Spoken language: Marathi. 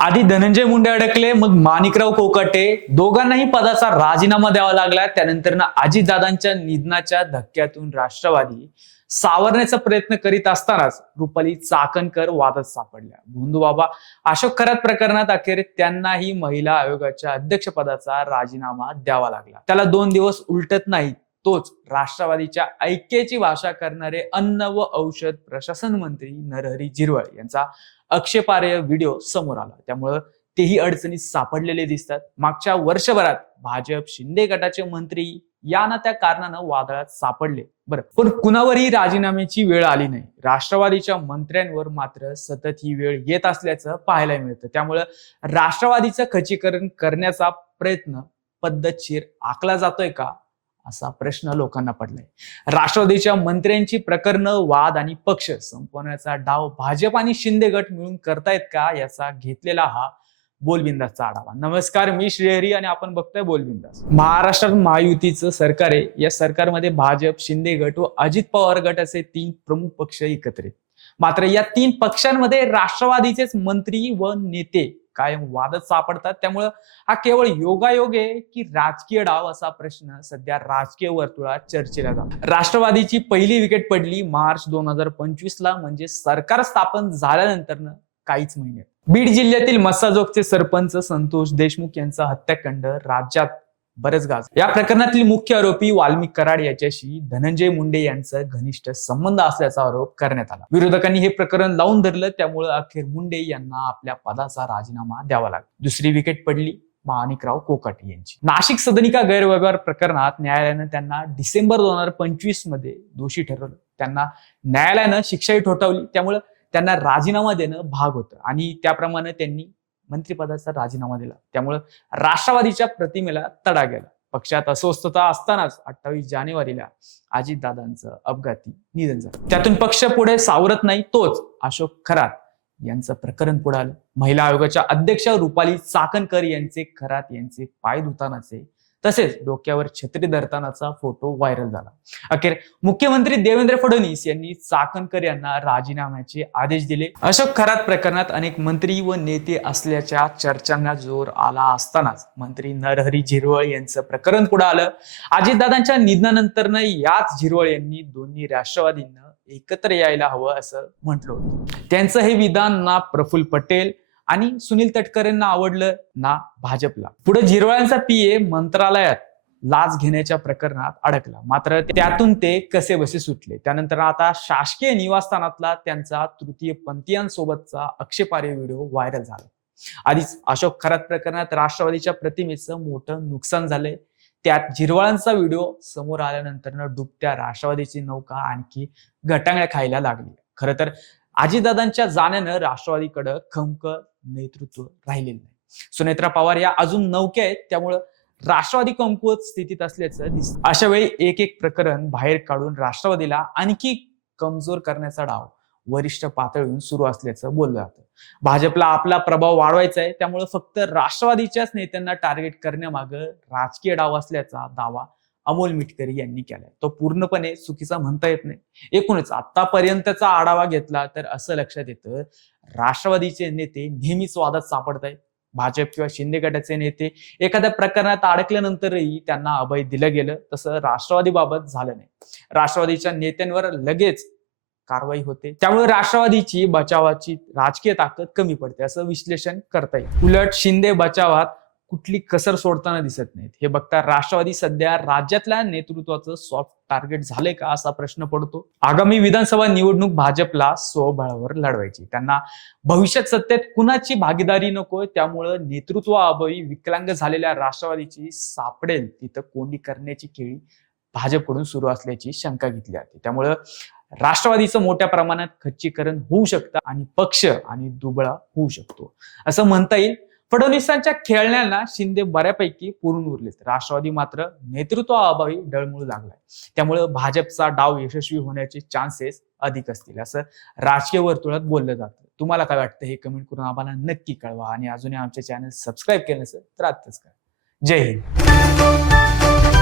आधी धनंजय मुंडे अडकले, मग माणिकराव कोकाटे, दोघांनाही पदाचा राजीनामा द्यावा लागला. त्यानंतर अजितदादांच्या निधनाच्या धक्क्यातून राष्ट्रवादी सावरण्याचा प्रयत्न करीत असतानाच रुपाली चाकणकर वादात सापडल्या. भोंदूबाबा अशोक खरात प्रकरणात अखेर त्यांनाही महिला आयोगाच्या अध्यक्षपदाचा राजीनामा द्यावा लागला. त्याला 2 दिवस उलटत नाही तोच राष्ट्रवादीच्या ऐक्याची भाषा करणारे अन्न व औषध प्रशासन मंत्री नरहरी झिरवळ यांचा आक्षेपार्ह व्हिडिओ समोर आला. त्यामुळे तेही अडचणीत सापडलेले दिसतात. मागच्या वर्षभरात भाजप शिंदे गटाचे मंत्री या ना त्या कारणानं वादळात सापडले. बरं, पण कुणावरही राजीनाम्याची वेळ आली नाही. राष्ट्रवादीच्या मंत्र्यांवर मात्र सतत ही वेळ येत असल्याचं पाहायला मिळतं. त्यामुळे राष्ट्रवादीचं खच्चीकरण करण्याचा प्रयत्न पद्धतशीर आखला जातोय का, असा प्रश्न लोकांना पडलाय. राष्ट्रवादीच्या मंत्र्यांची प्रकरणं, वाद आणि पक्ष संपवण्याचा डाव भाजप आणि शिंदे गट मिळून करतायत का, याचा घेतलेला हा बोलबिंदासचा आढावा. नमस्कार, मी श्रीहरी आणि आपण बघताय बोलबिंदास. महाराष्ट्रात महायुतीचं सरकार आहे. या सरकारमध्ये भाजप, शिंदे गट व अजित पवार गट असे 3 प्रमुख पक्ष एकत्रित. मात्र या 3 पक्षांमध्ये राष्ट्रवादीचेच मंत्री व नेते कायम वादत सापडतात. त्यामुळं हा केवळ योगायोग आहे की राजकीय डाव, असा प्रश्न सध्या राजकीय वर्तुळात चर्चेला जातो. राष्ट्रवादीची पहिली विकेट पडली मार्च 2025 ला, म्हणजे सरकार स्थापन झाल्यानंतर काहीच महिन्यात. बीड जिल्ह्यातील मस्साजोगचे सरपंच संतोष देशमुख यांचा हत्याकांड राज्यात बरेच गाजलं. या प्रकरणातील मुख्य आरोपी वाल्मिक कराड याच्याशी धनंजय मुंडे यांचा घनिष्ठ संबंध असल्याचा आरोप करण्यात आला. विरोधकांनी हे प्रकरण लावून धरलं. त्यामुळे अखेर मुंडे यांना आपल्या पदाचा राजीनामा द्यावा लागला. दुसरी विकेट पडली माणिकराव कोकाटे यांची. नाशिक सदनिका गैरव्यवहार प्रकरणात न्यायालयानं त्यांना डिसेंबर 2025 मध्ये दोषी ठरवलं. त्यांना न्यायालयानं शिक्षाही ठोठावली. त्यामुळे त्यांना राजीनामा देणं भाग होतं आणि त्याप्रमाणे त्यांनी मंत्रिपदाचा राजीनामा दिला. त्यामुळे राष्ट्रवादीच्या प्रतिमेला तडा गेला. पक्षात अस्वस्थता असतानाच 28 जानेवारीला अजितदादांचं अपघाती निधन झालं. त्यातून पक्ष पुढे सावरत नाही तोच अशोक खरात यांचं प्रकरण पुढे आलं. महिला आयोगाच्या अध्यक्षा रुपाली चाकणकर यांचे खरात यांचे पाय धुतानाचे तसेच डोक्यावर छत्री धरतानाचा फोटो व्हायरल झाला. अखेर मुख्यमंत्री देवेंद्र फडणवीस यांनी चाकणकर यांना राजीनाम्याचे आदेश दिले. अशोक खरात प्रकरणात अनेक मंत्री व नेते असल्याच्या चर्चांना जोर आला असतानाच मंत्री नरहरी झिरवळ यांचं प्रकरण पुढे आलं. अजितदादांच्या निधनानंतर याच झिरवळ यांनी दोन्ही राष्ट्रवादींना एकत्र यायला हवं असं म्हटलं होतं. त्यांचं हे विधान ना प्रफुल्ल पटेल आणि सुनील तटकरेंना आवडलं ना भाजपला. पुढे झिरवळांचा पीए मंत्रालयात लाच घेण्याच्या प्रकरणात अडकला. मात्र त्यातून ते कसे बसे सुटले. त्यानंतर आता शासकीय निवासस्थानातला त्यांचा तृतीयपंथीयांसोबतचा आक्षेपार्ह व्हिडिओ व्हायरल झाला. आधीच अशोक खरात प्रकरणात राष्ट्रवादीच्या प्रतिमेचं मोठं नुकसान झालंय. त्यात झिरवळांचा व्हिडिओ समोर आल्यानंतर डुबत्या राष्ट्रवादीची नौका आणखी गटांगळ्या खायला लागली. खरं तर अजितदादांच्या जाण्यानं राष्ट्रवादीकडे खमकर नेतृत्व राहिलेलं नाही. सुनेत्रा पवार या अजून नौक्या आहेत. त्यामुळं राष्ट्रवादी कमकुवत स्थितीत असल्याचं दिसतं. अशा वेळी एक एक प्रकरण बाहेर काढून राष्ट्रवादीला आणखी कमजोर करण्याचा डाव वरिष्ठ पातळीवरून सुरू असल्याचं बोललं जातं. भाजपला आपला प्रभाव वाढवायचा आहे. त्यामुळे फक्त राष्ट्रवादीच्याच नेत्यांना टार्गेट करण्यामागं राजकीय डाव असल्याचा दावा अमोल मिटकरी यांनी केलाय. तो पूर्णपणे चुकीचा म्हणता येत नाही. एकूणच आतापर्यंतचा आढावा घेतला तर असं लक्षात येतं, राष्ट्रवादीचे नेते नेहमीच वादात सापडत आहेत. भाजप किंवा शिंदे गटाचे नेते एखाद्या प्रकरणात अडकल्यानंतरही त्यांना अभय दिलं गेलं, तसं राष्ट्रवादीबाबत झालं नाही. राष्ट्रवादीच्या नेत्यांवर लगेच कारवाई होते. त्यामुळे राष्ट्रवादीची बचावाची राजकीय ताकद कमी पडते असं विश्लेषण करता येईल. उलट शिंदे बचावात कुठली कसर सोडताना दिसत नाहीत. हे बघता राष्ट्रवादी सध्या राज्यातल्या नेतृत्वाचं सॉफ्ट टार्गेट झाले का, असा प्रश्न पडतो. आगामी विधानसभा निवडणूक भाजपला स्वबळावर लढवायची. त्यांना भविष्यात सत्तेत कुणाची भागीदारी नकोय. त्यामुळे नेतृत्वाअभावी विकलांग झालेल्या राष्ट्रवादीची सापडेल तिथं कोंडी करण्याची खेळी भाजपकडून सुरू असल्याची शंका घेतली जाते. त्यामुळं राष्ट्रवादीचं मोठ्या प्रमाणात खच्चीकरण होऊ शकतं आणि पक्ष आणि दुबळा होऊ शकतो असं म्हणता येईल. फडणवीसांच्या खेळण्यांना शिंदे बऱ्यापैकी पुरून उरलेत. राष्ट्रवादी मात्र नेतृत्वाअभावी डळमळू लागलाय. त्यामुळे भाजपचा डाव यशस्वी होण्याचे चान्सेस अधिक असतील असं राजकीय वर्तुळात बोललं जातं. तुम्हाला काय वाटतं हे कमेंट करून आम्हाला नक्की कळवा आणि अजूनही आमचे चॅनल सबस्क्राईब केलं नसेल तर आत्ताच करा. जय हिंद.